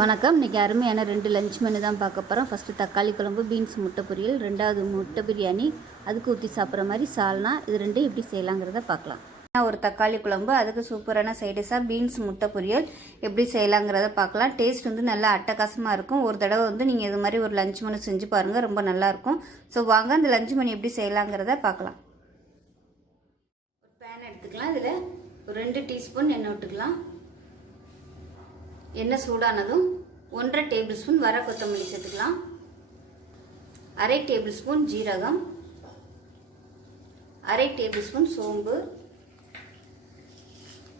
வணக்கம். இன்றைக்கி அருமையான 2 லஞ்ச் மெனு தான் பார்க்க போகிறோம். ஃபஸ்ட்டு தக்காளி குழம்பு, பீன்ஸ் முட்டை பொரியல், 2வது முட்டை பிரியாணி, அதுக்கு ஊற்றி சாப்பிட்ற மாதிரி சால்னா. இது ரெண்டும் எப்படி செய்யலாங்கிறத பார்க்கலாம். ஒரு தக்காளி குழம்பு, அதுக்கு சூப்பரான சைடிஷாக பீன்ஸ் முட்டை பொரியல் எப்படி செய்யலாங்கிறத பார்க்கலாம். டேஸ்ட் நல்லா அட்டகாசமாக இருக்கும். ஒரு தடவை நீங்கள் இது மாதிரி ஒரு லஞ்ச் மெனு செஞ்சு பாருங்கள், ரொம்ப நல்லாயிருக்கும். ஸோ வாங்க அந்த லஞ்ச் மெனு எப்படி செய்யலாங்கிறத பார்க்கலாம். ஒரு பேன் எடுத்துக்கலாம். இதில் ஒரு 2 டீஸ்பூன் எண்ணெய் விட்டுக்கலாம். எண்ணெய் சூடானதும் 1.5 டேபிள் ஸ்பூன் வர கொத்தமல்லி சேர்த்துக்கலாம். 1/2 டேபிள் ஸ்பூன் ஜீரகம், 1/2 டேபிள் ஸ்பூன் சோம்பு,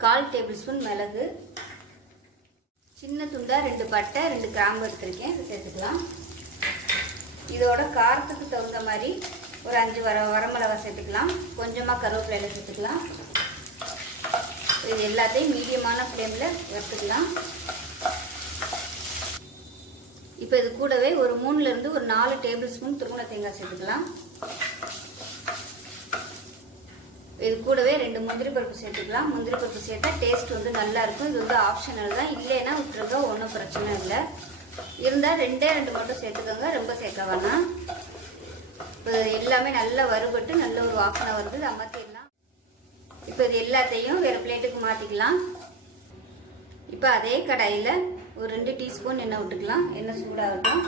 1/4 டேபிள் ஸ்பூன் மிளகு, சின்ன துண்டா 2 பட்டை 2 கிராம்பு எடுத்திருக்கேன், இதை சேர்த்துக்கலாம். இதோட காரத்துக்கு தகுந்த மாதிரி ஒரு 5 வரமிளகாய் சேர்த்துக்கலாம். கொஞ்சமாக கருவேப்பிலை சேர்த்துக்கலாம். இது எல்லாத்தையும் மீடியமான ஃப்ளேமில் வறுத்துக்கலாம். இப்போ இது கூடவே ஒரு 3லேருந்து ஒரு 4 டேபிள் ஸ்பூன் துருவன தேங்காய் சேர்த்துக்கலாம். இது கூடவே 2 முந்திரி பருப்பு சேர்த்துக்கலாம். முந்திரி பருப்பு சேர்த்தா டேஸ்ட் நல்லா இருக்கும். இது ஆப்ஷனல் தான், இல்லைன்னா விட்டுருங்க, ஒன்றும் பிரச்சனை இல்லை. இருந்தால் 2 மட்டும் சேர்த்துக்கோங்க, ரொம்ப சேர்க்க வேணாம். இப்போ எல்லாமே நல்லா வறுபட்டு நல்ல ஒரு வாசனை வருது, அமர்த்திடலாம். இப்போ இது எல்லாத்தையும் வேறு பிளேட்டுக்கு மாற்றிக்கலாம். இப்போ அதே கடாயில் ஒரு 2 டீஸ்பூன் எண்ணெய் விட்டுக்கலாம். எண்ணெய் சூடாகட்டும்.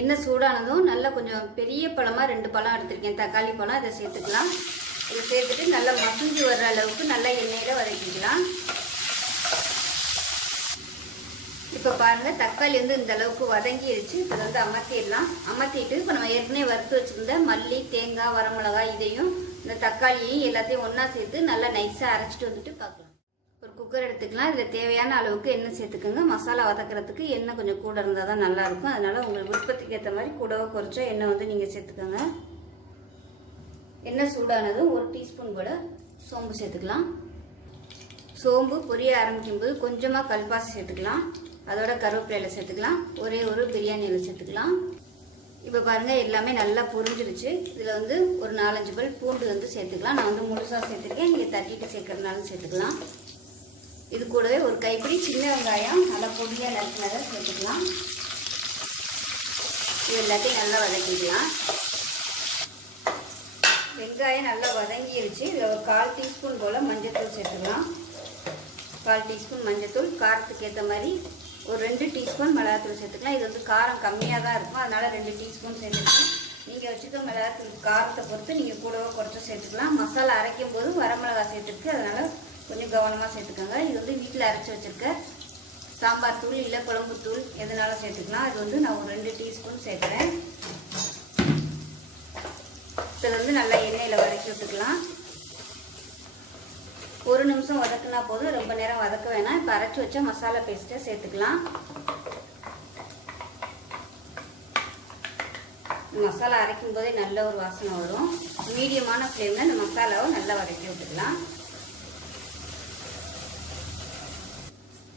எண்ணெய் சூடானதும் நல்லா கொஞ்சம் பெரிய பழமாக 2 பழம் எடுத்திருக்கேன், தக்காளி பழம், அதை சேர்த்துக்கலாம். இதை சேர்த்துட்டு நல்லா மசிஞ்சு வர்ற அளவுக்கு நல்லா எண்ணெயில் வதக்கிக்கலாம். இப்போ பாருங்கள், தக்காளி இந்த அளவுக்கு வதங்கிடுச்சு. இதை அமர்த்திடலாம். அமர்த்திட்டு இப்போ நம்ம ஏற்கனவே வறுத்து வச்சுருந்த மல்லி, தேங்காய், வரமிளகாய் இதையும் இந்த தக்காளியையும் எல்லாத்தையும் ஒன்றா சேர்த்து நல்லா நைஸாக அரைச்சிட்டு வந்துட்டு பார்க்கலாம். ஒரு குக்கர் எடுத்துக்கலாம். இதில் தேவையான அளவுக்கு எண்ணெய் சேர்த்துக்கோங்க. மசாலா வதக்கிறதுக்கு எண்ணெய் கொஞ்சம் கூட இருந்தால் தான் நல்லாயிருக்கும். அதனால் உங்களுக்கு விருப்பத்துக்கு ஏற்ற மாதிரி கூடவோ குறைச்சோ எண்ணெய் நீங்கள் சேர்த்துக்கோங்க. எண்ணெய் சூடானதும் 1 டீஸ்பூன் கூட சோம்பு சேர்த்துக்கலாம். சோம்பு பொரிய ஆரம்பிக்கும்போது கொஞ்சமாக கல்பாசி சேர்த்துக்கலாம். அதோட கருவேப்பிலையில் சேர்த்துக்கலாம். ஒரே ஒரு பிரியாணி இலை சேர்த்துக்கலாம். இப்போ பாருங்கள், எல்லாமே நல்லா பொரிஞ்சிருச்சு. இதில் ஒரு 4-5 பல் பூண்டு சேர்த்துக்கலாம். நான் முழுசாக சேர்த்துருக்கேன், நீங்கள் தட்டிட்டு சேர்க்கறதுனாலும் சேர்த்துக்கலாம். இது கூடவே ஒரு கைப்பிடி சின்ன வெங்காயம் நல்லா பொடியாக நறுக்கினதை சேர்த்துக்கலாம். இது எல்லாத்தையும் நல்லா வதக்கிக்கலாம். வெங்காயம் நல்லா வதங்கிடுச்சு. இதில் ஒரு 1/4 டீஸ்பூன் போல் மஞ்சத்தூள் சேர்த்துக்கலாம். 1/4 டீஸ்பூன் மஞ்சத்தூள், காரத்துக்கு ஏற்ற மாதிரி ஒரு 2 டீஸ்பூன் மிளகாத்தூள் சேர்த்துக்கலாம். இது காரம் கம்மியாக தான் இருக்கும், அதனால் 2 டீஸ்பூன் சேர்த்துக்கலாம். நீங்கள் வச்சுக்க மிளகாத்தூள் காரத்தை பொறுத்து நீங்கள் கூடவோ குறைச்சோ சேர்த்துக்கலாம். மசாலா அரைக்கும் போது வரமிளகாய் சேர்த்துருக்கு, அதனால் கொஞ்சம் கவனமாக சேர்த்துக்கோங்க. இது வீட்டில் அரைச்சி வச்சுருக்க சாம்பார் தூள் இல்லை குழம்பு தூள் எதனாலும் சேர்த்துக்கலாம். இது நான் ஒரு 2 டீஸ்பூன் சேர்க்குறேன். இது நல்லா எண்ணெயில் வதக்கி விட்டுக்கலாம். 1 நிமிஷம் வதக்குனா போதும், ரொம்ப நேரம் வதக்க வேணாம். இப்போ அரைச்சி வச்ச மசாலா பேஸ்ட்டை சேர்த்துக்கலாம். மசாலா அரைக்கும் போதே நல்ல ஒரு வாசனை வரும். மீடியமான ஃப்ளேமில் இந்த மசாலாவை நல்லா வதக்கி விட்டுக்கலாம்.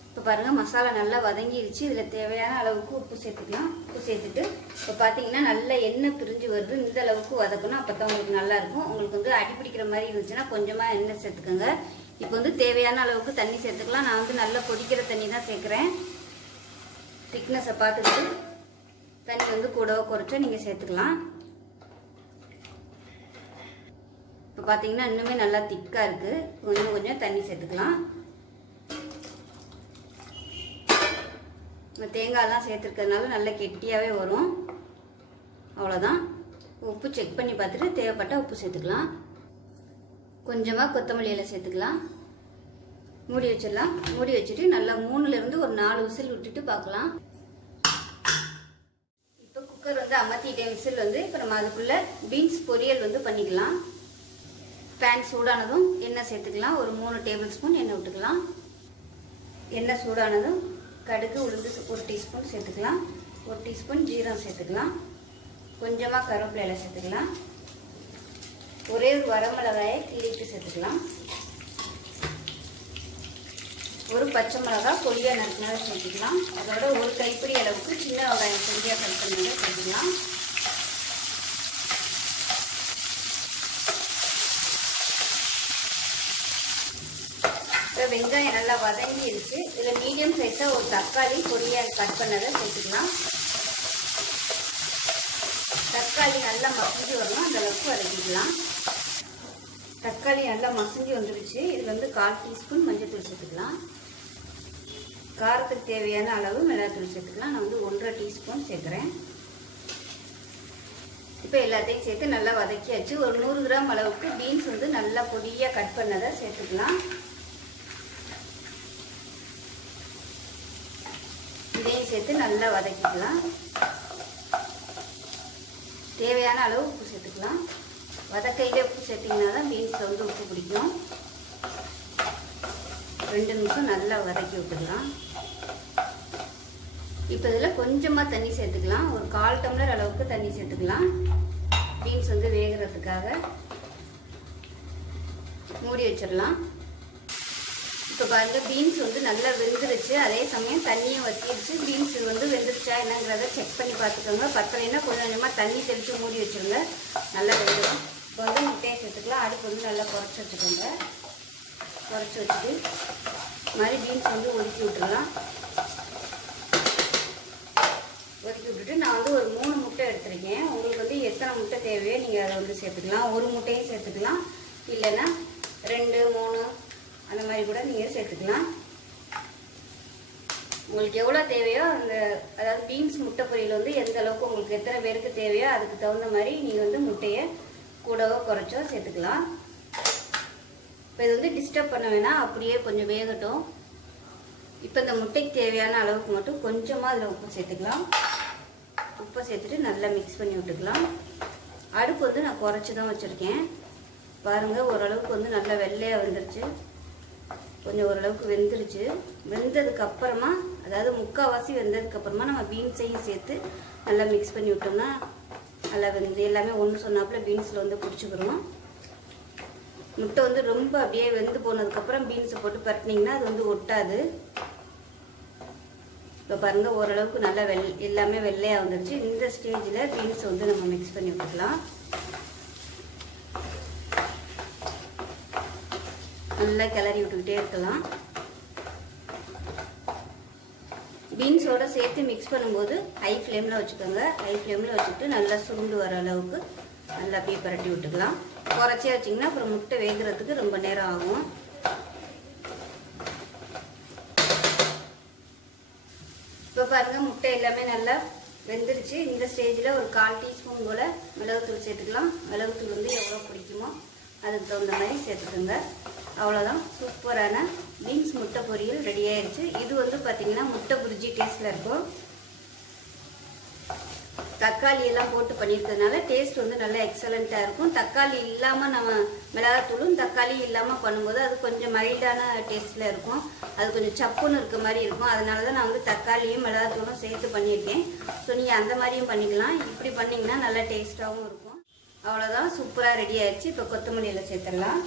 இப்போ பாருங்கள், மசாலா நல்லா வதங்கிடுச்சு. இதில் தேவையான அளவுக்கு உப்பு சேர்த்துக்கலாம். உப்பு சேர்த்துட்டு இப்போ பார்த்தீங்கன்னா நல்லா எண்ணெய் பிரிஞ்சு வருது. இந்த அளவுக்கு வதக்கணும், அப்போ தான் உங்களுக்கு நல்லாயிருக்கும். உங்களுக்கு அடிப்பிடிக்கிற மாதிரி இருந்துச்சுன்னா கொஞ்சமாக எண்ணெய் சேர்த்துக்கோங்க. இப்போ தேவையான அளவுக்கு தண்ணி சேர்த்துக்கலாம். நான் நல்லா கொதிக்கிற தண்ணி தான் சேர்க்குறேன். திக்னஸை பார்த்துட்டு தண்ணி கூடவோ குறைச்சோ நீங்கள் சேர்த்துக்கலாம். இப்போ பார்த்தீங்கன்னா இன்னுமே நல்லா திக்காக இருக்குது. கொஞ்சம் தண்ணி சேர்த்துக்கலாம். தேங்காயெல்லாம் சேர்த்துருக்கிறதுனால நல்லா கெட்டியாகவே வரும். அவ்வளோதான். உப்பு செக் பண்ணி பார்த்துட்டு தேவைப்பட்ட உப்பு சேர்த்துக்கலாம். கொஞ்சமாக கொத்தமல்லி இலை சேர்த்துக்கலாம். மூடி வச்சிடலாம். மூடி வச்சுட்டு நல்லா 3லேருந்து ஒரு 4 விசில் விட்டுட்டு பார்க்கலாம். இப்போ குக்கர் அமர்த்திட்டேன். விசில் இப்போ நம்ம அதுக்குள்ளே பீன்ஸ் பொரியல் பண்ணிக்கலாம். பேன் சூடானதும் எண்ணெய் சேர்த்துக்கலாம். ஒரு 3 டேபிள் ஸ்பூன் எண்ணெய் விட்டுக்கலாம். எண்ணெய் சூடானதும் கடுகு உளுந்து 1 டீஸ்பூன் சேர்த்துக்கலாம். 1 டீஸ்பூன் ஜீரகம் சேர்த்துக்கலாம். கொஞ்சமாக கருவேப்பிலை சேர்த்துக்கலாம். ஒரே ஒரு வரமிளகாயை கிள்ளிட்டு சேர்த்துக்கலாம். ஒரு பச்சை மிளகாய் பொடியாக நறுக்கினதை சேர்த்துக்கலாம். அதோட ஒரு கைப்பிடி அளவுக்கு சின்ன வெங்காயம் பொடியாக கட் பண்ணதை சேர்த்துக்கலாம். வெங்காயம் நல்லா வதங்கிடுச்சு. இதில் மீடியம் சைஸாக ஒரு தக்காளி பொடியாக கட் பண்ணதை சேர்த்துக்கலாம். தக்காளி நல்லா மசிஞ்சு வரணும், அந்த அளவுக்கு வதக்கிக்கலாம். தக்காளி நல்லா மசிஞ்சு வந்துடுச்சு. இதில் வந்து 1/4 டீஸ்பூன் மஞ்சள்தூள் சேர்த்துக்கலாம். காரத்துக்கு தேவையான அளவு மிளகாத்தூள் சேர்த்துக்கலாம். நான் வந்து 1/2 டீஸ்பூன் சேர்க்குறேன். இப்போ எல்லாத்தையும் சேர்த்து நல்லா வதக்கியாச்சு. ஒரு 100 கிராம் அளவுக்கு பீன்ஸ் வந்து நல்லா பொடியாக கட் பண்ணதை சேர்த்துக்கலாம். இதையும் சேர்த்து நல்லா வதக்கிக்கலாம். தேவையான அளவு உப்பு சேர்த்துக்கலாம். வதக்கையிலே உப்பு சேர்த்திங்கன்னா தான் பீன்ஸில் வந்து உப்பு பிடிக்கும். 2 நிமிஷம் நல்லா வதக்கி விட்டுக்கலாம். இப்போ இதில் கொஞ்சமாக தண்ணி சேர்த்துக்கலாம். ஒரு 1/4 டம்ளர் அளவுக்கு தண்ணி சேர்த்துக்கலாம். பீன்ஸ் வந்து வேகிறதுக்காக மூடி வச்சிடலாம். இப்போ பாருங்க, பீன்ஸ் வந்து நல்லா வெந்துருச்சு. அதே சமயம் தண்ணியும் வத்திடுச்சு. பீன்ஸ் வந்து வெந்துருச்சா என்னங்கிறத செக் பண்ணி பார்த்துக்கோங்க. பத்தலைன்னா கொஞ்சம் கொஞ்சமாக தண்ணி தெளித்து மூடி வச்சுருங்க, நல்லா வெந்துடும். இப்போ வந்து முட்டையை சேர்த்துக்கலாம். அடுப்பு வந்து நல்லா குறைச்சி வச்சுக்கோங்க. குறைச்சி வச்சுட்டு இது மாதிரி பீன்ஸ் வந்து ஒதுக்கி விட்டுடலாம். ஒதுக்கி விட்டுட்டு நான் வந்து ஒரு 3 முட்டை எடுத்துருக்கேன். உங்களுக்கு வந்து எத்தனை முட்டை தேவையோ நீங்கள் அதை வந்து சேர்த்துக்கலாம். ஒரு முட்டையும் சேர்த்துக்கலாம், இல்லைன்னா 2, 3 அந்த மாதிரி கூட நீங்கள் சேர்த்துக்கலாம். உங்களுக்கு எவ்வளோ தேவையோ அதாவது பீன்ஸ் முட்டை பொரியல் வந்து எந்த அளவுக்கு உங்களுக்கு எத்தனை பேருக்கு தேவையோ அதுக்கு தகுந்த மாதிரி நீங்கள் வந்து முட்டையை கூடவோ குறைச்சோ சேர்த்துக்கலாம். இப்போ இது வந்து டிஸ்டர்ப் பண்ண வேணாம், அப்படியே கொஞ்சம் வேகட்டும். இப்போ இந்த முட்டைக்கு தேவையான அளவுக்கு மட்டும் கொஞ்சமாக அதில் உப்பு சேர்த்துக்கலாம். உப்பை சேர்த்துட்டு நல்லா மிக்ஸ் பண்ணி விட்டுக்கலாம். அடுப்பு வந்து நான் குறைச்சி தான் வச்சுருக்கேன். பாருங்கள், ஓரளவுக்கு வந்து நல்லா வெள்ளையாக வந்துருச்சு. கொஞ்சம் ஓரளவுக்கு வெந்துருச்சு. வெந்ததுக்கப்புறமா, அதாவது 3/4 வெந்ததுக்கப்புறமா நம்ம பீன்ஸையும் சேர்த்து நல்லா மிக்ஸ் பண்ணி விட்டோம்னா நல்லா வெந்து எல்லாமே ஒன்று சொன்னாப்புல பீன்ஸில் வந்து பிடிச்சிக்கிறோம். முட்டை வந்து ரொம்ப அப்படியே வெந்து போனதுக்கப்புறம் பீன்ஸை போட்டு பரட்டினீங்கன்னா அது வந்து ஒட்டாது. இப்போ பாருங்கள், ஓரளவுக்கு நல்லா எல்லாமே வெள்ளையாக வந்துடுச்சு. இந்த ஸ்டேஜில் பீன்ஸை வந்து நம்ம மிக்ஸ் பண்ணி விட்டுக்கலாம். நல்லா கிளறி விட்டுக்கிட்டே இருக்கலாம். பீன்ஸோட சேர்த்து மிக்ஸ் பண்ணும்போது ஹை ஃப்ளேமில் வச்சுக்கோங்க. ஹை ஃப்ளேமில் வச்சுட்டு நல்லா சுருண்டு வர அளவுக்கு நல்லா அப்படியே பரட்டி விட்டுக்கலாம். குறைச்சே வச்சிங்கன்னா அப்புறம் முட்டை வேகிறதுக்கு ரொம்ப நேரம் ஆகும். இப்போ பாருங்கள், முட்டை எல்லாமே நல்லா வெந்துருச்சு. இந்த ஸ்டேஜில் ஒரு 1/4 டீஸ்பூன் போல் மிளகுத்தூள் சேர்த்துக்கலாம். மிளகுத்தூள் வந்து எவ்வளோ பிடிக்குமோ அதுக்கு தகுந்த மாதிரி சேர்த்துக்கோங்க. அவ்வளோதான், சூப்பரான பீன்ஸ் முட்டை பொரியல் ரெடி ஆயிடுச்சு. இது வந்து பார்த்திங்கன்னா முட்டை புரிஜி டேஸ்ட்டில் இருக்கும். தக்காளி எல்லாம் போட்டு பண்ணியிருக்கிறதுனால டேஸ்ட் வந்து நல்லா எக்ஸலண்ட்டாக இருக்கும். தக்காளி இல்லாமல் நம்ம மிளகாத்தூளும் தக்காளி இல்லாமல் பண்ணும்போது அது கொஞ்சம் மைல்டான டேஸ்ட்டில் இருக்கும். அது கொஞ்சம் சப்புன்னு இருக்க மாதிரி இருக்கும். அதனால தான் நான் வந்து தக்காளியும் மிளகாத்தூளும் சேர்த்து பண்ணியிருக்கேன். ஸோ நீங்கள் அந்த மாதிரியும் பண்ணிக்கலாம். இப்படி பண்ணிங்கன்னா நல்லா டேஸ்ட்டாகவும் இருக்கும். அவ்வளோதான், சூப்பராக ரெடி ஆயிடுச்சு. இப்போ கொத்தமல்லியில் சேர்த்துடலாம்.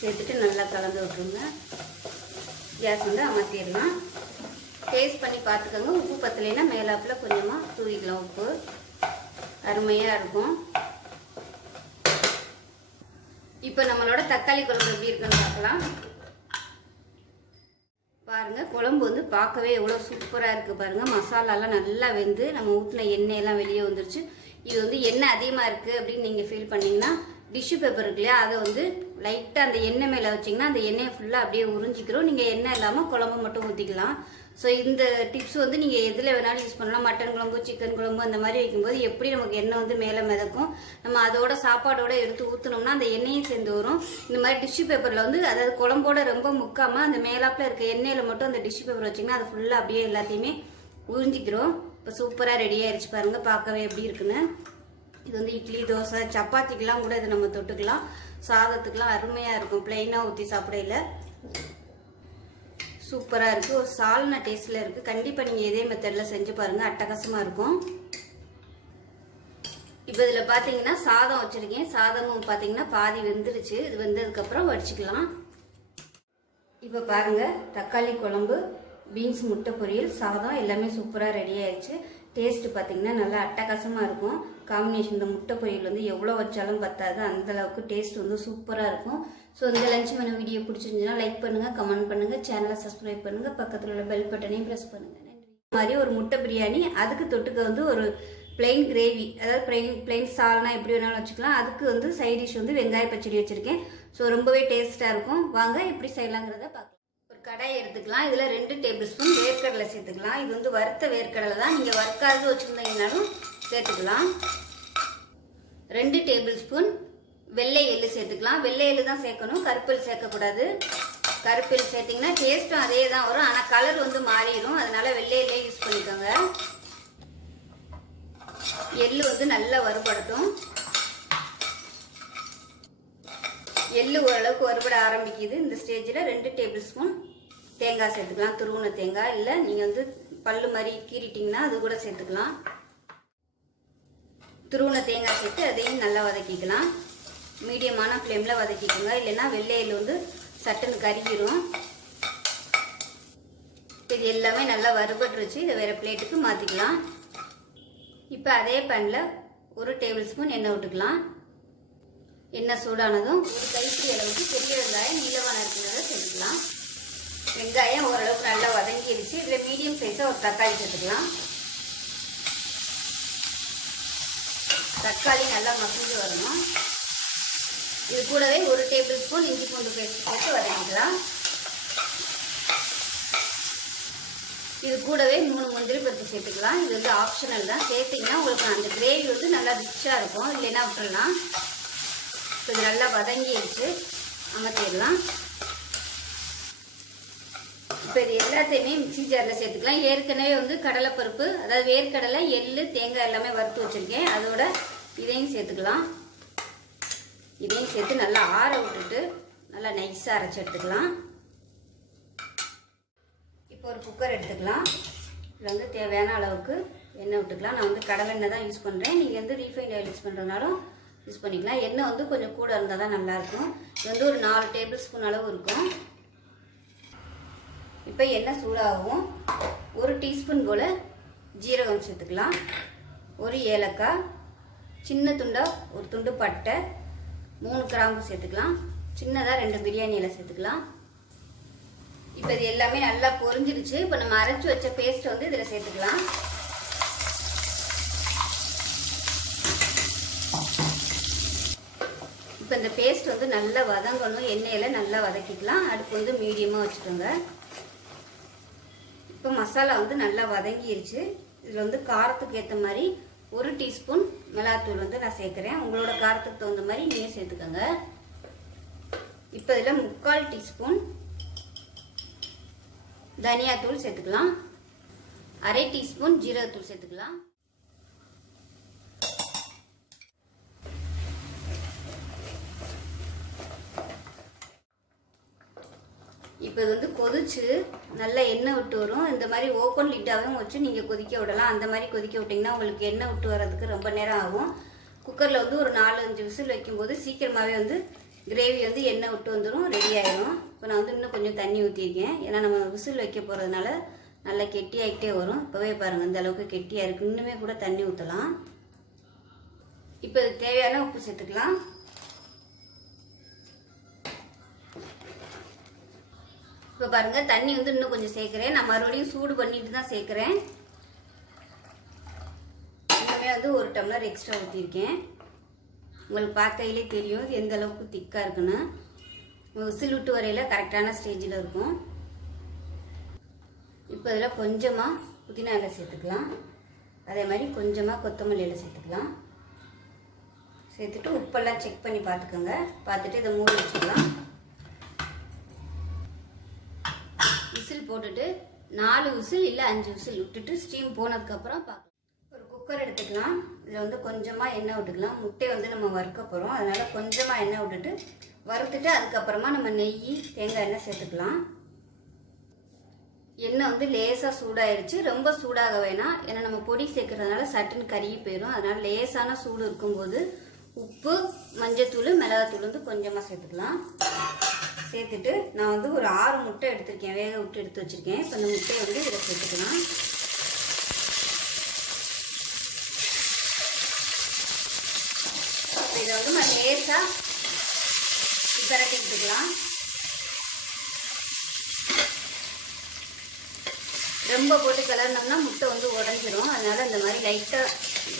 சேர்த்துட்டு நல்லா கலந்து விட்டுருங்க. கேஸ் வந்து அமர்த்திடலாம். டேஸ்ட் பண்ணி பார்த்துக்கோங்க. உப்பு பத்தலைன்னா மேலாப்பில் கொஞ்சமாக தூவிக்கலாம். உப்பு அருமையாக இருக்கும். இப்போ நம்மளோட தக்காளி குழம்பு எப்படி இருக்குன்னு பார்க்கலாம். பாருங்கள், குழம்பு வந்து பார்க்கவே எவ்வளோ சூப்பராக இருக்குது பாருங்கள். மசாலாலாம் நல்லா வெந்து நம்ம ஊற்றின எண்ணெயெல்லாம் வெளியே வந்துருச்சு. இது வந்து எண்ணெய் அதிகமாக இருக்குது அப்படின்னு நீங்கள் ஃபீல் பண்ணிங்கன்னா டிஷ்யூ பேப்பர் இருக்கு இல்லையா, அதை வந்து லைட்டாக அந்த எண்ணெய் மேலே வச்சிங்கன்னா அந்த எண்ணெயை ஃபுல்லாக அப்படியே உறிஞ்சிக்கிறோம். நீங்கள் எண்ணெய் இல்லாமல் குழம்பு மட்டும் ஊற்றிக்கலாம். ஸோ இந்த டிப்ஸ் வந்து நீங்கள் எதில் வேணாலும் யூஸ் பண்ணலாம். மட்டன் குழம்பு, சிக்கன் குழம்பு அந்த மாதிரி வைக்கும்போது எப்படி நமக்கு எண்ணெய் வந்து மேலே மிதக்கும், நம்ம அதோட சாப்பாடோட எடுத்து ஊற்றினோம்னா அந்த எண்ணெயும் சேர்ந்து வரும். இந்த மாதிரி டிஷ்யூ பேப்பரில் வந்து அதாவது குழம்போட ரொம்ப முக்காமல் அந்த மேலாப்பில் இருக்க எண்ணெயில் மட்டும் அந்த டிஷ்யூ பேப்பர் வச்சிங்கன்னா அது ஃபுல்லாக அப்படியே எல்லாத்தையுமே உறிஞ்சிக்கிறோம். இப்போ சூப்பராக ரெடி ஆயிடுச்சு பாருங்கள், பார்க்கவே எப்படி இருக்குன்னு. இது வந்து இட்லி, தோசை, சப்பாத்திக்கெலாம் கூட இதை நம்ம தொட்டுக்கலாம். சாதத்துக்கெலாம் அருமையாக இருக்கும். பிளெயினாக ஊற்றி சாப்பிடையில சூப்பராக இருக்குது. ஒரு சால்னா டேஸ்ட்டில் இருக்குது. கண்டிப்பாக நீங்கள் இதே மெத்தடில் செஞ்சு பாருங்கள், அட்டகாசமாக இருக்கும். இப்போ இதில் பார்த்தீங்கன்னா சாதம் வச்சுருக்கேன். சாதமும் பார்த்தீங்கன்னா பாதி வெந்துருச்சு. இது வெந்ததுக்கப்புறம் வடிச்சிக்கலாம். இப்போ பாருங்கள், தக்காளி குழம்பு, பீன்ஸ் முட்டை பொரியல், சாதம் எல்லாமே சூப்பராக ரெடி ஆயிடுச்சு. டேஸ்ட்டு பார்த்திங்கன்னா நல்லா அட்டகாசமாக இருக்கும். காம்பினேஷன் இந்த முட்டை பொரியல் வந்து எவ்வளோ வச்சாலும் பத்தாது, அந்தளவுக்கு டேஸ்ட் வந்து சூப்பராக இருக்கும். ஸோ இந்த லஞ்ச் மெனு வீடியோ பிடிச்சிருந்துச்சுன்னா லைக் பண்ணுங்கள், கமெண்ட் பண்ணுங்கள், சேனலை சப்ஸ்கிரைப் பண்ணுங்கள், பக்கத்தில் உள்ள பெல் பட்டனையும் ப்ரெஸ் பண்ணுங்கள். நன்றி. இந்த மாதிரி ஒரு முட்டை பிரியாணி, அதுக்கு தொட்டுக்க வந்து ஒரு பிளெயின் கிரேவி, அதாவது பிளெயின் சால்னா எப்படி வேணாலும் வச்சுக்கலாம். அதுக்கு வந்து சைட் டிஷ் வந்து வெங்காய பச்சடி வச்சுருக்கேன். ஸோ ரொம்பவே டேஸ்ட்டாக இருக்கும். வாங்க எப்படி செய்யலாங்கிறத பார்க்கலாம். ஒரு கடாயை எடுத்துக்கலாம். இதில் 2 டேபிள் ஸ்பூன் வேர்க்கடலை சேர்த்துக்கலாம். இது வந்து வறுத்த வேர்க்கடலை தான், நீங்கள் வறுக்காது வச்சுருந்தீங்கனாலும் சேர்த்துக்கலாம். 2 டேபிள் ஸ்பூன் வெள்ளை எள்ளு சேர்த்துக்கலாம். வெள்ளை எள்ளு தான் சேர்க்கணும், கருப்பெல் சேர்க்கக்கூடாது. கருப்பெல் சேர்த்திங்கன்னா டேஸ்ட்டும் அதே தான் வரும், ஆனால் கலர் வந்து மாறிடும். அதனால வெள்ளை எல்லே யூஸ் பண்ணிக்கோங்க. எள்ளு வந்து நல்லா வறுபடட்டும். எள்ளு ஓரளவுக்கு வறுபட ஆரம்பிக்குது. இந்த ஸ்டேஜில் 2 டேபிள் ஸ்பூன் தேங்காய் சேர்த்துக்கலாம். துருவன தேங்காய், இல்லை நீங்கள் வந்து பல்லு மாதிரி கீறிட்டிங்கன்னா அது கூட சேர்த்துக்கலாம். துருவன தேங்காய் சேர்த்து அதையும் நல்லா வதக்கிக்கலாம். மீடியமான ஃப்ளேமில் வதக்கிக்கோங்க, இல்லைன்னா வெள்ளை எள்ளு வந்து சட்டுன்னு கருகிரும். இது எல்லாமே நல்லா வறுபட்டுருச்சு. இதை வேறு பிளேட்டுக்கு மாற்றிக்கலாம். இப்போ அதே பேனில் 1 டேபிள் ஸ்பூன் எண்ணெய் விட்டுக்கலாம். எண்ணெய் சூடானதும் ஒரு கைப்பிடி அளவுக்கு பெரிய வெங்காயம் நீளமாக நறுக்கிறத சேர்த்துக்கலாம். வெங்காயம் ஓரளவுக்கு நல்லா வதங்கிடுச்சு. இதில் மீடியம் சைஸாக ஒரு தக்காளி சேர்த்துக்கலாம். தக்காளி நல்லா மசிஞ்சு வரணும். இது கூடவே 1 டேபிள் ஸ்பூன் இஞ்சி பூண்டு பேஸ்ட் போட்டு வதக்கிக்கலாம். இது கூடவே 3 முந்திரி பருப்பு சேர்த்துக்கலாம். இது வந்து ஆப்ஷனல் தான், சேர்த்திங்கன்னா உங்களுக்கு அந்த கிரேவி வந்து நல்லா ரிச்சாக இருக்கும், இல்லைன்னா விட்டுடலாம். இது நல்லா வதங்கிடுச்சு, அமர்த்திடலாம். இப்போ இது எல்லாத்தையுமே மிக்ஸி ஜாரில் சேர்த்துக்கலாம். ஏற்கனவே வந்து கடலைப்பருப்பு, அதாவது வேர்க்கடலை, எள்ளு, தேங்காய் எல்லாமே வறுத்து வச்சுருக்கேன். அதோட இதையும் சேர்த்துக்கலாம். இதையும் சேர்த்து நல்லா ஆற விட்டுட்டு நல்லா நைஸாக அரைச்சி எடுத்துக்கலாம். இப்போ ஒரு குக்கர் எடுத்துக்கலாம். இதில் வந்து தேவையான அளவுக்கு எண்ணெய் விட்டுக்கலாம். நான் வந்து கடலை எண்ணெய் தான் யூஸ் பண்ணுறேன். நீங்கள் வந்து ரீஃபைண்ட் ஆயில் யூஸ் பண்ணுறதுனாலும் யூஸ் பண்ணிக்கலாம். எண்ணெய் வந்து கொஞ்சம் கூட இருந்தால் தான் நல்லாயிருக்கும். இது வந்து ஒரு 4 டேபிள் ஸ்பூன் அளவு இருக்கும். இப்போ எண்ணெய் சூடாகவும் 1 டீஸ்பூன் போல் ஜீரகம் சேர்த்துக்கலாம். 1 ஏலக்காய், சின்ன துண்டாக 1 துண்டு பட்டை, 3 கிராம்பு சேர்த்துக்கலாம். சின்னதாக 2 பிரியாணி இலை சேர்த்துக்கலாம். இப்போ இது எல்லாமே நல்லா பொரிஞ்சிருச்சு. இப்போ நம்ம அரைச்சி வச்ச பேஸ்ட் வந்து இதில் சேர்த்துக்கலாம். இப்போ இந்த பேஸ்ட் வந்து நல்லா வதங்கணும், எண்ணெயில் நல்லா வதக்கிக்கலாம். அடுப்பு வந்து மீடியமாக வச்சுக்கோங்க. இப்போ மசாலா வந்து நல்லா வதங்கிருச்சு. இதில் வந்து காரத்துக்கு ஏற்ற மாதிரி 1 டீஸ்பூன் மிளகாத்தூள் வந்து நான் சேர்க்குறேன். உங்களோட காரத்துக்கு தகுந்த மாதிரி நீங்கள் சேர்த்துக்கோங்க. இப்போ இதில் 3/4 டீஸ்பூன் தனியாத்தூள் சேர்த்துக்கலாம். 1/2 டீஸ்பூன் ஜீரகத்தூள் சேர்த்துக்கலாம். இப்போ இது வந்து கொதிச்சு நல்லா எண்ணெய் விட்டு வரும். இந்த மாதிரி ஓப்பன் லிட்டாகவும் வச்சு நீங்கள் கொதிக்க விடலாம். அந்த மாதிரி கொதிக்க விட்டிங்கன்னா உங்களுக்கு எண்ணெய் விட்டு வர்றதுக்கு ரொம்ப நேரம் ஆகும். குக்கரில் வந்து ஒரு 4-5 விசில் வைக்கும்போது சீக்கிரமாகவே வந்து கிரேவி வந்து எண்ணெய் விட்டு வந்துடும், ரெடி ஆகிடும். இப்போ நான் வந்து இன்னும் கொஞ்சம் தண்ணி ஊற்றிருக்கேன். ஏன்னா நம்ம விசில் வைக்க போகிறதுனால நல்லா கெட்டியாகிட்டே வரும். இப்போவே பாருங்கள் இந்த அளவுக்கு கெட்டியாக இருக்குது. இன்னுமே கூட தண்ணி ஊற்றலாம். இப்போ இது தேவையான உப்பு சேர்த்துக்கலாம். இப்போ பாருங்கள் தண்ணி வந்து இன்னும் கொஞ்சம் சேர்க்குறேன். நான் மறுபடியும் சூடு பண்ணிட்டு தான் சேர்க்குறேன். இன்னுமே வந்து 1 டம்ளர் எக்ஸ்ட்ரா ஊற்றிருக்கேன். உங்களுக்கு பார்க்கையிலே தெரியும் இது எந்த அளவுக்கு திக்காக இருக்குன்னு. விசில் விட்டு வரையில் கரெக்டான ஸ்டேஜில் இருக்கும். இப்போ இதில் கொஞ்சமாக புதினா இலை சேர்த்துக்கலாம். அதே மாதிரி கொஞ்சமாக கொத்தமல்லி இலை சேர்த்துக்கலாம். சேர்த்துட்டு உப்பெல்லாம் செக் பண்ணி பார்த்துக்கோங்க. பார்த்துட்டு இதை மூடி வச்சுக்கலாம். விசில் போட்டுட்டு 4 விசில் இல்லை 5 விசில் விட்டுட்டு ஸ்டீம் போனதுக்கப்புறம் பார்க்கலாம். ஒரு குக்கர் எடுத்துக்கலாம். இதில் வந்து கொஞ்சமாக எண்ணெய் விட்டுக்கலாம். முட்டையை வந்து நம்ம வறுக்க போகிறோம், அதனால் கொஞ்சமாக எண்ணெய் விட்டுட்டு வறுத்துட்டு அதுக்கப்புறமா நம்ம நெய், தேங்காய் எண்ணெய் சேர்த்துக்கலாம். எண்ணெய் வந்து லேசாக சூடாயிருச்சு, ரொம்ப சூடாக வேணாம். ஏன்னா நம்ம பொடி சேர்க்கறதுனால சட்டுன்னு கருகி போயிடும். அதனால் லேசான சூடு இருக்கும்போது உப்பு, மஞ்சத்தூள், மிளகாத்தூள் வந்து கொஞ்சமாக சேர்த்துக்கலாம். சேர்த்துட்டு நான் வந்து ஒரு 6 முட்டை எடுத்திருக்கேன், வேக விட்டு எடுத்து வச்சுருக்கேன். இப்போ இந்த முட்டையை வந்து இதில் சேர்த்துக்கலாம். பரட்டி விட்டுக்கலாம். ரொம்ப போட்டு கிளறினோம்னா முட்டை வந்து உடஞ்சிரும். அதனால இந்த மாதிரி லைட்டாக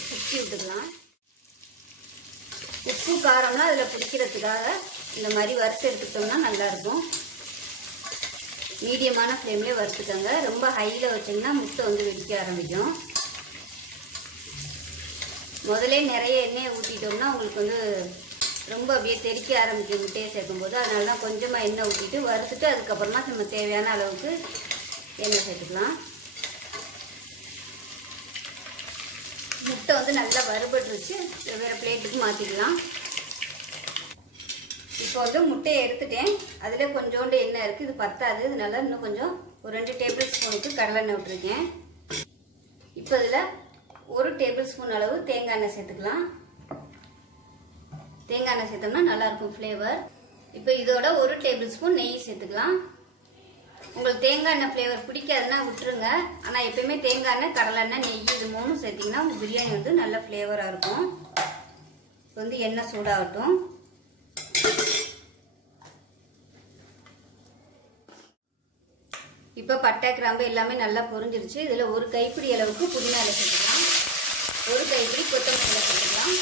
சுற்றி விட்டுக்கலாம். உப்பு காரம்லாம் அதில் பிடிக்கிறதுக்காக இந்த மாதிரி வறுத்து எடுத்துக்கிட்டோம்னா நல்லாயிருக்கும். மீடியமான ஃப்ளேம்லேயே வறுத்துக்கோங்க. ரொம்ப ஹையில் வச்சிங்கன்னா முட்டை வந்து வெடிக்க ஆரம்பிக்கும். முதலே நிறைய எண்ணெயை ஊற்றிட்டோம்னா உங்களுக்கு வந்து ரொம்ப அப்படியே தெறிக்க ஆரம்பிக்கும் முட்டையை சேர்க்கும்போது. அதனால தான் கொஞ்சமாக எண்ணெய் ஊற்றிட்டு வறுத்துட்டு அதுக்கப்புறமா நம்ம தேவையான அளவுக்கு எண்ணெய் சேர்த்துக்கலாம். முட்டை வந்து நல்லா வறுபட்டுருச்சு. வேறு பிளேட்டுக்கு மாற்றிக்கலாம். இப்போ வந்து முட்டையை எடுத்துட்டேன். அதில் கொஞ்சோண்டு எண்ணெய் இருக்குது, இது பத்தாது. இதனால இன்னும் கொஞ்சம் ஒரு 2 டேபிள் ஸ்பூனுக்கு கடலெண்ணெய் விட்டுருக்கேன். இப்போ இதில் 1 டேபிள் ஸ்பூன் அளவு தேங்காய் எண்ணெய் சேர்த்துக்கலாம். தேங்காய் எண்ணெய் சேர்த்தோம்னா நல்லாயிருக்கும் ஃப்ளேவர். இப்போ இதோட 1 டேபிள் ஸ்பூன் நெய் சேர்த்துக்கலாம். உங்களுக்கு தேங்காய் எண்ணெய் ஃப்ளேவர் பிடிக்காதுன்னா விட்டுருங்க. ஆனால் எப்பயுமே தேங்காய் எண்ணெய், கடலெண்ணெய், நெய் இது 3 சேர்த்திங்கன்னா உங்கள் பிரியாணி வந்து நல்ல ஃப்ளேவராக இருக்கும். இப்போ வந்து எண்ணெய் சூடாகட்டும். இப்போ பட்டை கிராம்பு எல்லாமே நல்லா பொரிஞ்சிருச்சு. இதில் 1 கைப்பிடி அளவுக்கு புதினா இலை சேர்த்துக்கலாம். 1 கைப்பிடி கொத்தமல்லி இலை சேர்த்துக்கலாம்.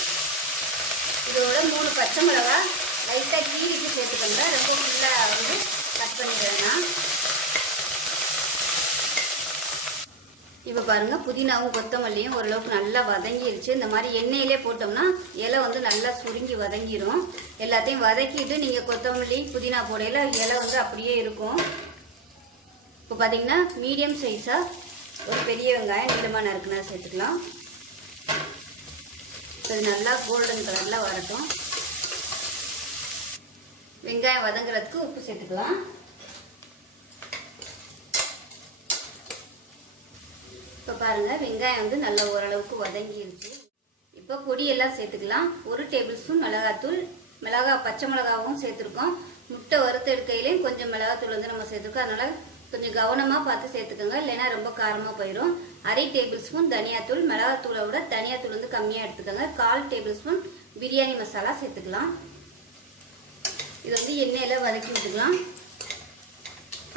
இதோட 3 பச்சை மிளகாய் லைட்டாக கீழிட்டு சேர்த்துக்கோங்க. ரொம்ப ஃபுல்லாக வந்து கட் பண்ணிடுறேன்னா. இப்போ பாருங்கள், புதினாவும் கொத்தமல்லியும் ஓரளவுக்கு நல்லா வதங்கிருச்சு. இந்த மாதிரி எண்ணெயிலே போட்டோம்னா இலை வந்து நல்லா சுருங்கி வதங்கிடும். எல்லாத்தையும் வதக்கிட்டு நீங்கள் கொத்தமல்லி புதினா போடையில் இலை வந்து அப்படியே இருக்கும். இப்போ பார்த்தீங்கன்னா மீடியம் சைஸாக ஒரு பெரிய வெங்காயம் நீளமாக நறுக்குனா சேர்த்துக்கலாம். இது நல்லா கோல்டன் கலரில் வரட்டும். வெங்காயம் வதங்குறதுக்கு உப்பு சேர்த்துக்கலாம். இப்போ பாருங்கள், வெங்காயம் வந்து நல்லா ஓரளவுக்கு வதங்கிருச்சு. இப்போ பொடியெல்லாம் சேர்த்துக்கலாம். 1 டேபிள் ஸ்பூன் மிளகாத்தூள், பச்சை மிளகாவும் சேர்த்துருக்கோம். முட்டை வறுத்து எடுக்கையிலையும் கொஞ்சம் மிளகாத்தூள் வந்து நம்ம சேர்த்துருக்கோம். அதனால் கொஞ்சம் கவனமாக பார்த்து சேர்த்துக்கோங்க, இல்லைன்னா ரொம்ப காரமாக போயிடும். 1/2 டேபிள் ஸ்பூன் தனியாத்தூள், மிளகாத்தூளை விட தனியாத்தூள் வந்து கம்மியாக எடுத்துக்கோங்க. 1/4 டேபிள் ஸ்பூன் பிரியாணி மசாலா சேர்த்துக்கலாம். இது வந்து எண்ணெயில் வதக்கி விட்டுக்கலாம்.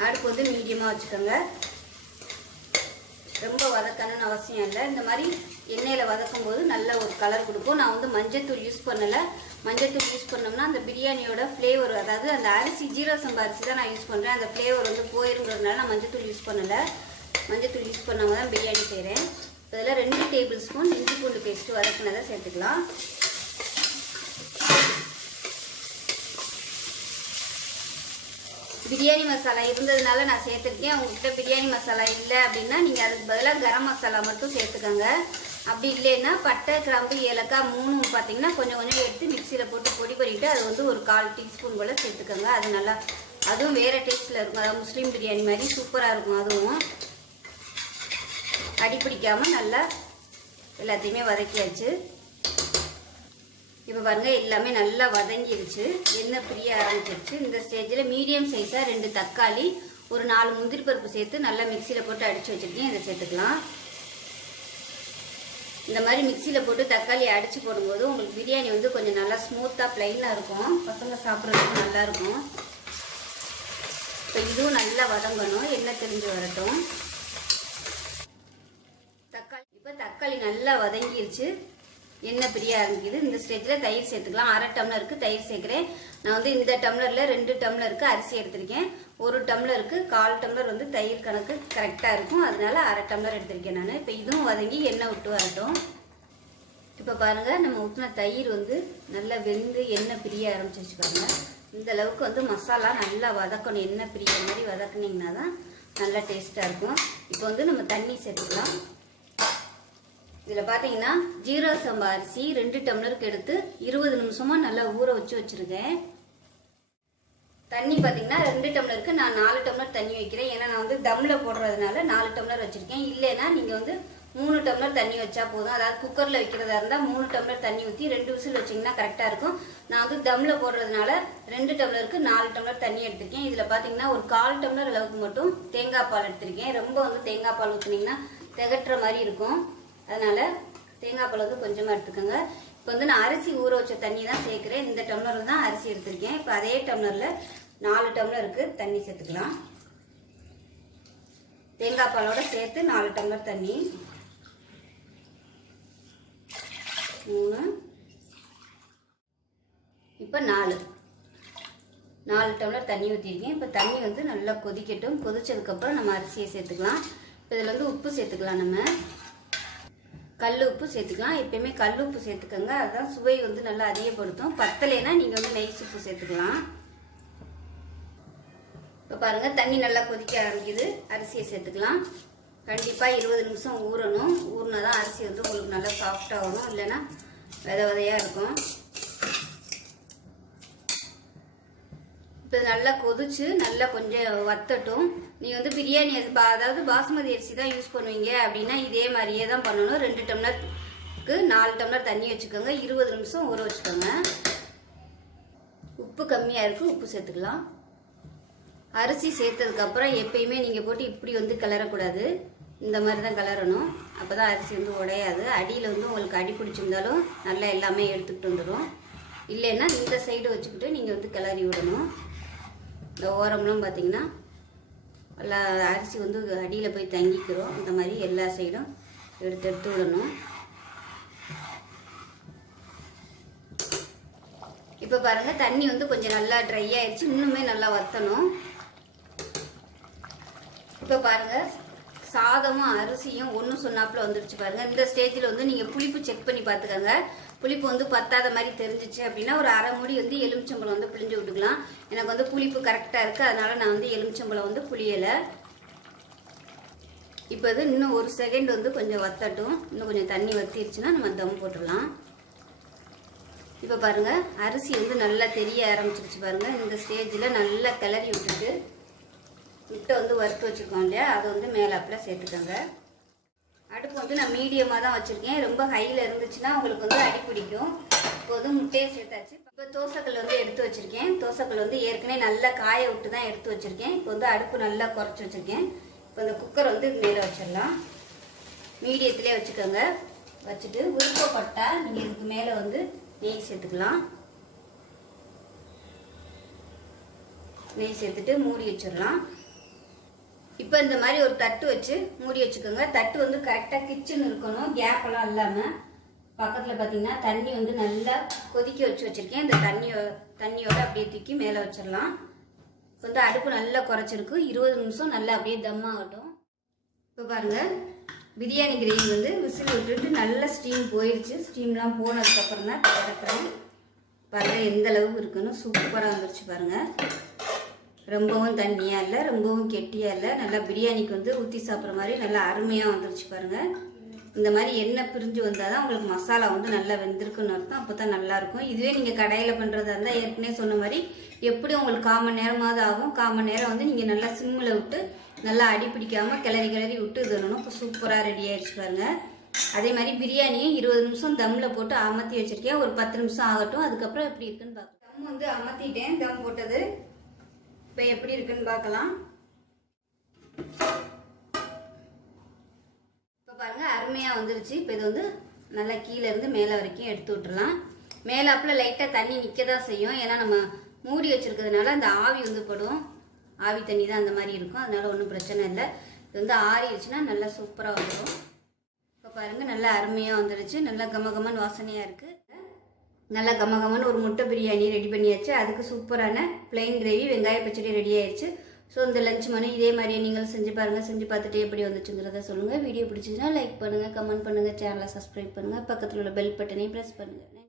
அடுப்பு வந்து மீடியமாக வச்சுக்கோங்க. ரொம்ப வதக்கணும்னு அவசியம் இல்லை. இந்த மாதிரி எண்ணெயில் வதக்கும் போது நல்ல ஒரு கலர் கொடுக்கும். நான் வந்து மஞ்சத்தூள் யூஸ் பண்ணலை. மஞ்சத்தூள் யூஸ் பண்ணோம்னா அந்த பிரியாணியோட ஃப்ளேவர், அதாவது அந்த அரிசி ஜீரக சம்பா அரிசி தான் நான் யூஸ் பண்ணுறேன். அந்த ஃப்ளேவர் வந்து போயிருங்கிறதுனால நான் மஞ்சத்தூள் யூஸ் பண்ணலை. மஞ்சத்தூள் யூஸ் பண்ணாமல் தான் பிரியாணி செய்கிறேன். இதில் 2 டேபிள் ஸ்பூன் இஞ்சி பூண்டு பேஸ்ட்டு வதக்கினதை சேர்த்துக்கலாம். பிரியாணி மசாலா இருந்ததுனால நான் சேர்த்துருக்கேன். உங்கள்கிட்ட பிரியாணி மசாலா இல்லை அப்படின்னா நீங்கள் அதுக்கு பதிலாக கரம் மசாலா மட்டும் சேர்த்துக்கோங்க. அப்படி இல்லைன்னா பட்டை, கிராம்பு, ஏலக்காய் 3 பார்த்தீங்கன்னா கொஞ்சம் கொஞ்சம் எடுத்து மிக்சியில் போட்டு பொடி பண்ணிவிட்டு அது வந்து ஒரு 1/4 டீஸ்பூன் போல் சேர்த்துக்கோங்க. அது நல்லா, அதுவும் வேறு டேஸ்ட்டில் இருக்கும். அதாவது முஸ்லீம் பிரியாணி மாதிரி சூப்பராக இருக்கும். அதுவும் அடிப்பிடிக்காமல் நல்லா எல்லாத்தையுமே வதக்கியாச்சு. இப்போ பாருங்கள், எல்லாமே நல்லா வதங்கிருச்சு. எண்ணெய் பிரிய ஆரம்பிச்சிருச்சு. இந்த ஸ்டேஜில் மீடியம் சைஸாக 2 தக்காளி, ஒரு 4 முந்திரி பருப்பு சேர்த்து நல்லா மிக்சியில் போட்டு அடித்து வச்சுருக்கேன். இதை சேர்த்துக்கலாம். இந்த மாதிரி மிக்சியில் போட்டு தக்காளி அடித்து போடும்போது உங்களுக்கு பிரியாணி வந்து கொஞ்சம் நல்லா ஸ்மூத்தாக ப்ளைனாக இருக்கும். பசங்க சாப்பிட்றதுக்கு நல்லாயிருக்கும். இப்போ இதுவும் நல்லா வதங்கணும், எண்ணெய் தெரிஞ்சு வரட்டும். தக்காளி நல்லா வதங்கிருச்சு. எண்ணெய் பிரிய ஆரம்பிக்குது. இந்த ஸ்டேஜில் தயிர் சேர்த்துக்கலாம். 1/2 டம்ளருக்கு தயிர் சேர்க்குறேன். நான் வந்து இந்த டம்ளரில் 2 டம்ளருக்கு அரிசி எடுத்திருக்கேன். 1 டம்ளருக்கு 1/4 டம்ளர் வந்து தயிர் கணக்கு கரெக்டாக இருக்கும். அதனால 1/2 டம்ளர் எடுத்திருக்கேன் நான். இப்போ இதுவும் வதங்கி எண்ணெய் விட்டு வரட்டும். இப்போ பாருங்கள், நம்ம ஊற்றின தயிர் வந்து நல்லா வெந்து எண்ணெய் பிரிய ஆரம்பிச்சிருச்சு பாருங்கள். இந்த அளவுக்கு வந்து மசாலா நல்லா வதக்கணும். எண்ணெய் பிரிய மாதிரி வதக்குனிங்கன்னா தான் நல்லா டேஸ்ட்டாக இருக்கும். இப்போ வந்து நம்ம தண்ணி சேர்த்துக்கலாம். இதில் பார்த்தீங்கன்னா ஜீரக சம்பா அரிசி 2 டம்ளருக்கு எடுத்து 20 நிமிஷமாக நல்லா ஊற வச்சுருக்கேன். தண்ணி பார்த்தீங்கன்னா 2 டம்ளருக்கு நான் 4 டம்ளர் தண்ணி வைக்கிறேன். ஏன்னா நான் வந்து தம்மில் போடுறதுனால 4 டம்ளர் வச்சுருக்கேன். இல்லைன்னா நீங்கள் வந்து 3 டம்ளர் தண்ணி வச்சா போதும். அதாவது குக்கரில் வைக்கிறதா இருந்தால் 3 டம்ளர் தண்ணி ஊற்றி 2 விசில் வச்சிங்கன்னா கரெக்டாக இருக்கும். நான் வந்து தம்மில் போடுறதுனால 2 டம்ளருக்கு 4 டம்ளர் தண்ணி எடுத்திருக்கேன். இதில் பார்த்தீங்கன்னா ஒரு 1/4 டம்ளர் அளவுக்கு மட்டும் தேங்காய் பால் எடுத்திருக்கேன். ரொம்ப வந்து தேங்காய் பால் ஊற்றினீங்கன்னா திகட்டுற மாதிரி இருக்கும். அதனால் தேங்காய் பால் வந்து கொஞ்சமாக எடுத்துக்கோங்க. இப்போ வந்து நான் அரிசி ஊற வச்ச தண்ணி தான் சேர்க்குறேன். இந்த டம்ளரில் தான் அரிசி எடுத்திருக்கேன். இப்போ அதே டம்ளரில் 4 டம்ளருக்கு தண்ணி சேர்த்துக்கலாம். தேங்காய் பாலோட சேர்த்து 4 டம்ளர் தண்ணி. 3 இப்போ 4 டம்ளர் தண்ணி ஊற்றிருக்கேன். இப்போ தண்ணி வந்து நல்லா கொதிக்கட்டும். கொதிச்சதுக்கப்புறம் நம்ம அரிசியை சேர்த்துக்கலாம். இப்போ இதில் வந்து உப்பு சேர்த்துக்கலாம். நம்ம கல் உப்பு சேர்த்துக்கலாம். எப்பயுமே கல் உப்பு சேர்த்துக்கோங்க, அதுதான் சுவை வந்து நல்லா அதிகப்படுத்தும். பத்தலைன்னா நீங்கள் வந்து நெய் உப்பு சேர்த்துக்கலாம். இப்போ பாருங்கள் தண்ணி நல்லா கொதிக்க ஆரம்பிக்குது. அரிசியை சேர்த்துக்கலாம். கண்டிப்பாக 20 நிமிஷம் ஊறணும். ஊறினா தான் அரிசி வந்து உங்களுக்கு நல்லா சாஃப்டாகணும், இல்லைன்னா விதையாக இருக்கும். இப்போ நல்லா கொதிச்சு நல்லா கொஞ்சம் வத்தட்டும். நீங்கள் வந்து பிரியாணி அதாவது பாஸ்மதி அரிசி தான் யூஸ் பண்ணுவீங்க அப்படின்னா இதே மாதிரியே தான் பண்ணணும். 2 டம்ளருக்கு 4 டம்ளர் தண்ணி வச்சுக்கோங்க. 20 நிமிஷம் ஊற வச்சுக்கோங்க. உப்பு கம்மியாக இருக்குது, உப்பு சேர்த்துக்கலாம். அரிசி சேர்த்ததுக்கப்புறம் எப்பயுமே நீங்கள் போட்டு இப்படி வந்து கிளறக்கூடாது. இந்த மாதிரி தான் கிளறணும். அப்போ தான் அரிசி வந்து உடையாது. அடியில் வந்து உங்களுக்கு அடி பிடிச்சிருந்தாலும் நல்லா எல்லாமே எடுத்துக்கிட்டு வந்துடும். இல்லைன்னா இந்த சைடு வச்சுக்கிட்டு நீங்கள் வந்து கிளறி விடணும். இந்த ஓரம்லாம் பார்த்தீங்கன்னா நல்லா அரிசி வந்து அடியில் போய் தங்கிக்கிறோம். இந்த மாதிரி எல்லா சைடும் எடுத்து விடணும். இப்போ பாருங்கள் தண்ணி வந்து கொஞ்சம் நல்லா ட்ரை ஆயிடுச்சு. இன்னுமே நல்லா வற்றணும். இப்போ பாருங்கள் சாதமும் அரிசியும் ஒன்று சொன்னாப்புல வந்துடுச்சு பாருங்கள். இந்த ஸ்டேஜில் வந்து நீங்கள் புளிப்பு செக் பண்ணி பார்த்துக்கோங்க. புளிப்பு வந்து பத்தாத மாதிரி தெரிஞ்சிச்சு அப்படின்னா ஒரு அரை மூடி வந்து எலுமிச்சம்பழம் வந்து பிழிஞ்சு விட்டுக்கலாம். எனக்கு வந்து புளிப்பு கரெக்டாக இருக்குது, அதனால நான் வந்து எலுமிச்சம்பழம் வந்து புளியலை. இப்போ இது இன்னும் 1 செகண்ட் வந்து கொஞ்சம் வத்தட்டும். இன்னும் கொஞ்சம் தண்ணி வத்திருச்சுன்னா நம்ம தம் போட்டுடலாம். இப்போ பாருங்கள் அரிசி வந்து நல்லா தெரிய ஆரம்பிச்சிருச்சு பாருங்கள். இந்த ஸ்டேஜில் நல்லா கிளறி விட்டுட்டு முட்டை வந்து வறுத்து வச்சுருக்கோம் இல்லையா, அதை வந்து மேலாப்பில் சேர்த்துக்கோங்க. அடுப்பு வந்து நான் மீடியமாக தான் வச்சுருக்கேன். ரொம்ப ஹையில் இருந்துச்சுன்னா உங்களுக்கு வந்து அடி பிடிக்கும். இப்போ வந்து முட்டையை சேர்த்தாச்சு. இப்போ தோசைக்கல் வந்து எடுத்து வச்சுருக்கேன். தோசைக்கல் வந்து ஏற்கனவே நல்லா காய விட்டு தான் எடுத்து வச்சுருக்கேன். இப்போ வந்து அடுப்பு நல்லா குறைச்சி வச்சுருக்கேன். இப்போ இந்த குக்கர் வந்து மேலே வச்சிடலாம். மீடியத்திலே வச்சுக்கோங்க. வச்சுட்டு விருப்பப்பட்டா நீங்கள் இதுக்கு மேலே வந்து நெய் சேர்த்துக்கலாம். நெய் சேர்த்துட்டு மூடி வச்சிடலாம். இப்போ இந்த மாதிரி ஒரு தட்டு வச்சு மூடி வச்சுக்கோங்க. தட்டு வந்து கரெக்டாக கிச்சன் இருக்கணும், கேப்பெல்லாம் இல்லாமல். பக்கத்தில் பார்த்தீங்கன்னா தண்ணி வந்து நல்லா கொதிக்க வச்சுருக்கேன். இந்த தண்ணியோட அப்படியே தூக்கி மேலே வச்சிடலாம். இப்போ வந்து அடுப்பு நல்லா குறைச்சிருக்கு. 20 நிமிஷம் நல்லா அப்படியே தம் ஆகட்டும். இப்போ பாருங்கள் பிரியாணி கிரேவி வந்து விசில் விட்டுட்டு நல்லா ஸ்டீம் போயிடுச்சு. ஸ்டீம்லாம் போனதுக்கப்புறம் தான் திறக்கிறேன். பாருங்கள் எந்த அளவுக்கு இருக்குன்னு சூப்பராக வந்துருச்சு பாருங்கள். ரொம்பவும் தண்ணியாக இல்லை, ரொம்பவும் கெட்டியாக இல்லை. நல்லா பிரியாணிக்கு வந்து ஊற்றி சாப்பிட்ற மாதிரி நல்லா அருமையாக வந்துருச்சு பாருங்கள். இந்த மாதிரி எண்ணெய் பிரிஞ்சு வந்தால் தான் உங்களுக்கு மசாலா வந்து நல்லா வெந்திருக்குன்னு அர்த்தம். அப்போ தான் நல்லாயிருக்கும். இதுவே நீங்கள் கடையில் பண்ணுறதா இருந்தால் ஏற்கனவே சொன்ன மாதிரி எப்படி உங்களுக்கு 1/4 மணி நேரமாவது ஆகும். 1/4 மணி நேரம் வந்து நீங்கள் நல்லா சிம்மில் விட்டு நல்லா அடி பிடிக்காமல் கிளறி விட்டு இது பண்ணணும். இப்போ சூப்பராக ரெடி ஆயிடுச்சு பாருங்கள். அதே மாதிரி பிரியாணியும் 20 நிமிஷம் தம்மில் போட்டு அமர்த்தி வச்சுருக்கேன். ஒரு 10 நிமிஷம் ஆகட்டும். அதுக்கப்புறம் எப்படி இருக்குன்னு பார்க்கலாம். தம் வந்து அமர்த்திட்டேன். தம் போட்டது இப்போ எப்படி இருக்குன்னு பார்க்கலாம். இப்போ பாருங்கள் அருமையாக வந்துருச்சு. இப்போ இது வந்து நல்லா கீழே இருந்து மேலே வரைக்கும் எடுத்து விட்டுறலாம். மேலாப்பில் லைட்டாக தண்ணி நிற்க தான் செய்யும். ஏன்னா நம்ம மூடி வச்சுருக்கிறதுனால அந்த ஆவி வந்து படும். ஆவி தண்ணி தான் அந்த மாதிரி இருக்கும். அதனால ஒன்றும் பிரச்சனை இல்லை. இது வந்து ஆறிடுச்சுன்னா நல்லா சூப்பராக வந்துடும். இப்போ பாருங்கள் நல்லா அருமையாக வந்துடுச்சு. நல்லா கமகமன்னு வாசனையாக இருக்குது. நல்லா கமகமன்னு ஒரு முட்டை பிரியாணி ரெடி பண்ணியாச்சு. அதுக்கு சூப்பரான பிளெயின் கிரேவி வெங்காய பச்சடி ரெடி ஆயிடுச்சு. ஸோ இந்த லஞ்ச் மணி இதே மாதிரியே நீங்கள் செஞ்சு பாருங்கள். செஞ்சு பார்த்துட்டு எப்படி வந்துச்சுங்கிறத சொல்லுங்கள். வீடியோ பிடிச்சிச்சுன்னா லைக் பண்ணுங்கள், கமெண்ட் பண்ணுங்கள், சேனலை சப்ஸ்கிரைப் பண்ணுங்கள், பக்கத்தில் உள்ள பெல் பட்டனையும் ப்ரெஸ் பண்ணுங்கள்.